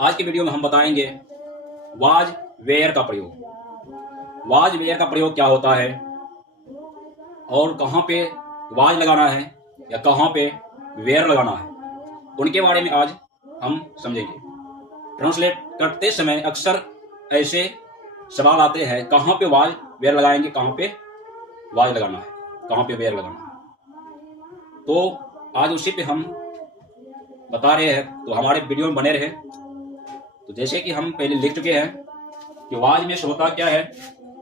आज के वीडियो में हम बताएंगे वाज वेयर का प्रयोग। वाज वेयर का प्रयोग क्या होता है और कहाँ पे वाज लगाना है या कहाँ पे वेयर लगाना है, उनके बारे में आज हम समझेंगे। ट्रांसलेट करते समय अक्सर ऐसे सवाल आते हैं, कहाँ पे वाज वेयर लगाएंगे, कहाँ पे वाज लगाना है, कहाँ पे वेयर लगाना है। तो आज उसी पे हम बता रहे हैं, तो हमारे वीडियो में बने रहे। तो जैसे कि हम पहले लिख चुके हैं कि वाज में होता क्या है,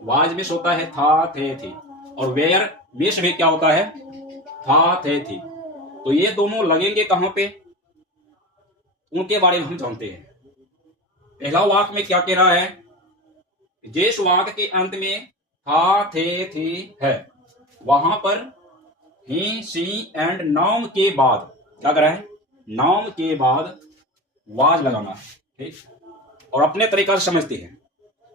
वाज में होता है था, थे, थी, और वेयर में भी क्या होता है, था, थे, थी। तो ये दोनों लगेंगे कहाँ पे, उनके बारे में हम जानते हैं। पहला वाक्य में क्या कह रहा है, जिस वाक्य के अंत में था, थे, थी है, वहां पर ही, सी एंड नाउन के बाद क्या कर रहा है, नाउन के बाद वाज लगाना है। ठीक, और अपने तरीका से समझते हैं।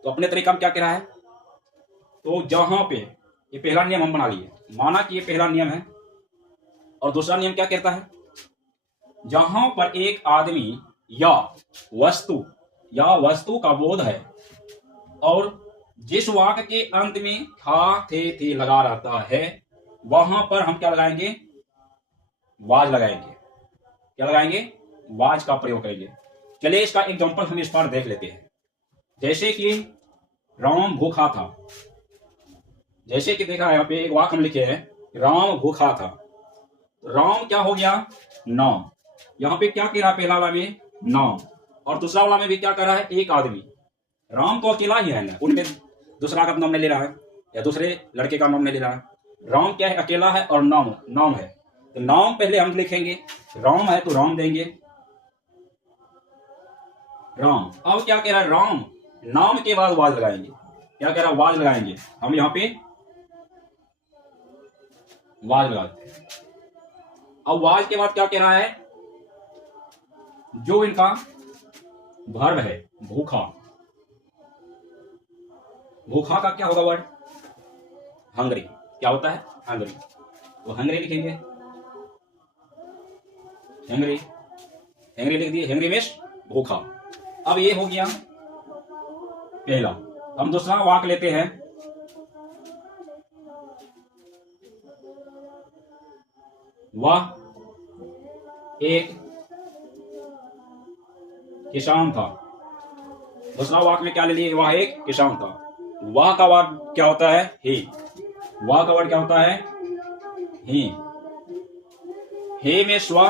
तो अपने तरीका में क्या कह रहा है, तो जहां पे, ये पहला नियम हम बना लिए, माना कि ये पहला नियम है। और दूसरा नियम क्या कहता है, जहां पर एक आदमी या वस्तु का बोध है और जिस वाक्य के अंत में था, थे, थी लगा रहता है, वहां पर हम क्या लगाएंगे, वाज लगाएंगे। क्या लगाएंगे, वाज का प्रयोग करेंगे। चलिए इसका एग्जांपल हम इस बार देख लेते हैं। जैसे कि राम भूखा था, जैसे कि देखा यहाँ पे एक वाक्य हम लिखे हैं, राम भूखा था। राम क्या हो गया, नाम। यहाँ पे क्या कह रहा है, पहला वाला में नाम, और दूसरा वाला में भी क्या कर रहा है, एक आदमी। राम तो अकेला ही है ना, उनमें दूसरा का नाम नहीं ले रहा है या दूसरे लड़के का नाम नहीं ले रहा है। राम क्या है, अकेला है, और नाम है। तो नाम पहले हम लिखेंगे, राम है तो राम देंगे, राम। अब क्या कह रहा है, राम, नाम के बाद वाज लगाएंगे। क्या कह रहा है, वाज लगाएंगे। हम यहां पे वाज लगाते हैं। अब वाज के बाद क्या कह रहा है, जो इनका वर्ब है, भूखा। भूखा का क्या होगा वर्ड, हंग्री। क्या होता है, हंग्री। तो हंग्री लिखेंगे, हंग्री, हंग्री लिख दिए, हंग्री मीन्स भूखा। अब ये हो गया पहला। हम दूसरा वाक्य लेते हैं, वह एक किसान था। दूसरा वाक्य में क्या ले लिए, वह एक किसान था। वह का वर्ड क्या होता है, ही। वह का वर्ड क्या होता है, ही में स्व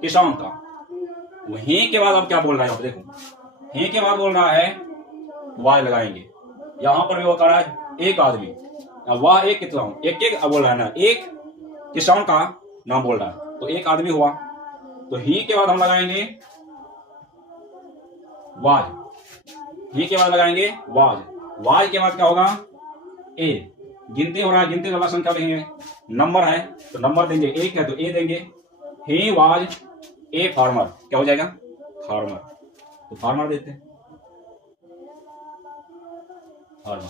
किसान था। वही के बाद अब क्या बोल रहा है, आप देखो, ही के बाद बोल रहा है वाज लगाएंगे। यहां पर भी वो कर रहा है एक आदमी, वह एक किसान, एक बोल रहा है ना, एक किसान का नाम बोल रहा है, तो एक आदमी हुआ। तो ही के बाद हम लगाएंगे वाज, ही के बाद लगाएंगे वाज। वाज के बाद क्या होगा, ए। गिनती हो रहा है, गिनती वाला संख्या देंगे, नंबर है तो नंबर देंगे, एक है तो ए देंगे। ही वाज ए फार्मर, क्या हो जाएगा, फार्मर। तो फार्मर देते हैं, फार्मर।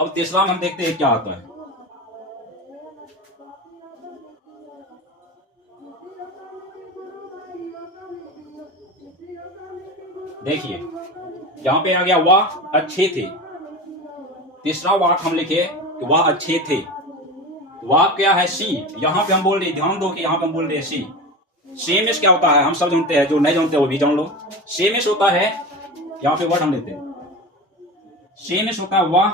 अब तीसरा हम देखते हैं क्या आता है। देखिए यहां पे आ गया, वह अच्छे थे। तीसरा वाक्य हम लिखे कि वह अच्छे थे। वाक्य क्या है, सी। यहां पे हम बोल रहे, ध्यान दो कि यहां पे हम बोल रहे हैं सी। सेमिस क्या होता है, हम सब जानते हैं, जो नहीं जानते वो भी जान लो। सेमिस होता है, यहां पे वर्ड हम लेते हैं, सेमिस होता है वह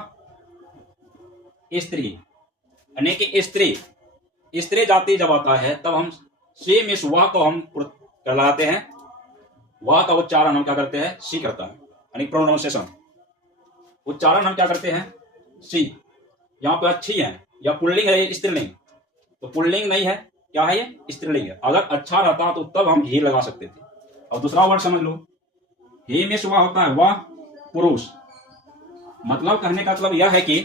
स्त्री, यानी कि स्त्री जाति जब आता है तब हम सेमिस वह को हम कहलाते हैं। वह का उच्चारण हम क्या करते हैं, सी करता है, यानी प्रोनाउंसिएशन। उच्चारण हम क्या करते हैं, सी। यहाँ पे अच्छी है, या पुल्लिंग है, स्त्रीलिंग। तो पुल्लिंग नहीं है, क्या है, ये स्त्रीलिंग है। अगर अच्छा रहता तो तब हम ही लगा सकते थे। अब दूसरा वर्ड समझ लो, ही में वह होता है, वह पुरुष। मतलब कहने का मतलब यह है कि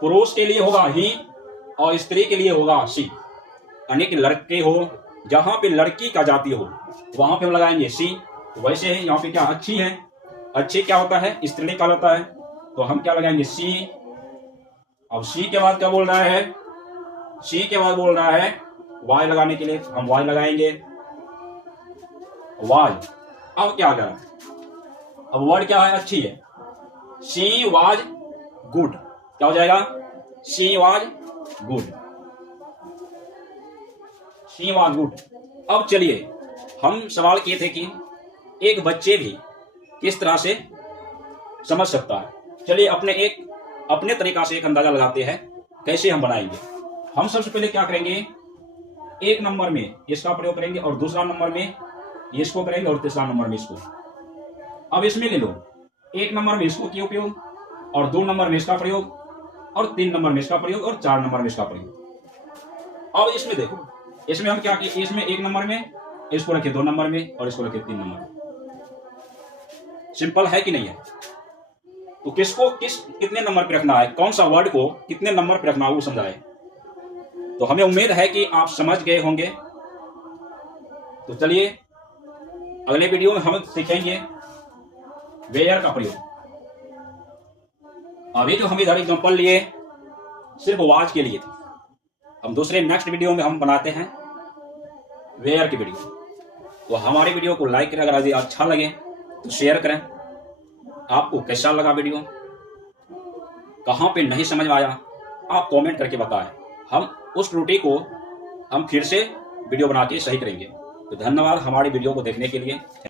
पुरुष के लिए होगा ही और स्त्री के लिए होगा सी, यानी कि लड़के हो, जहां पे लड़की का जाति हो वहां पे हम लगाएंगे सी। वैसे ही यहाँ पे क्या, अच्छी है, अच्छी क्या होता है, स्त्री का होता है, तो हम क्या लगाएंगे, सी। अब सी के बाद क्या बोल रहा है, सी के बाद बोल रहा है वाज लगाने के लिए हम वाज लगाएंगे, वाज। अब क्या करें, अब वर्ड क्या है, अच्छी है। शी वाज गुड, क्या हो जाएगा, she was good, she was good. अब चलिए, हम सवाल किए थे कि एक बच्चे भी किस तरह से समझ सकता है। चलिए अपने तरीका से एक अंदाजा लगाते हैं कैसे हम बनाएंगे। हम सबसे पहले क्या करेंगे, एक नंबर में इसका प्रयोग करेंगे और दूसरा नंबर में इसको करेंगे और तीसरा नंबर में इसको। अब इसमें ले लो, एक नंबर में इसको किया उपयोग और 2 नंबर में इसका प्रयोग और 3 नंबर में इसका प्रयोग और 4 नंबर में इसका प्रयोग। अब इसमें देखो, इसमें हम क्या किए, इसमें 1 नंबर में इसको रखे 2 नंबर में और इसको रखे 3 नंबर में। सिंपल है कि नहीं है? तो किसको कितने नंबर पे रखना है, कौन सा वर्ड को कितने नंबर पे रखना है वो समझाए। तो हमें उम्मीद है कि आप समझ गए होंगे। तो चलिए अगले वीडियो में हम सीखेंगे वेयर का प्रयोग। अभी जो हम इधर एग्जांपल लिए सिर्फ वाज के लिए थे, हम दूसरे नेक्स्ट वीडियो में हम बनाते हैं वेयर की वीडियो। तो हमारी वीडियो को लाइक करें, अगर अच्छा लगे तो शेयर करें। आपको कैसा लगा वीडियो, कहां पे नहीं समझ में आया आप कमेंट करके बताएं, हम उस त्रुटि को हम फिर से वीडियो बना के सही करेंगे। तो धन्यवाद हमारी वीडियो को देखने के लिए।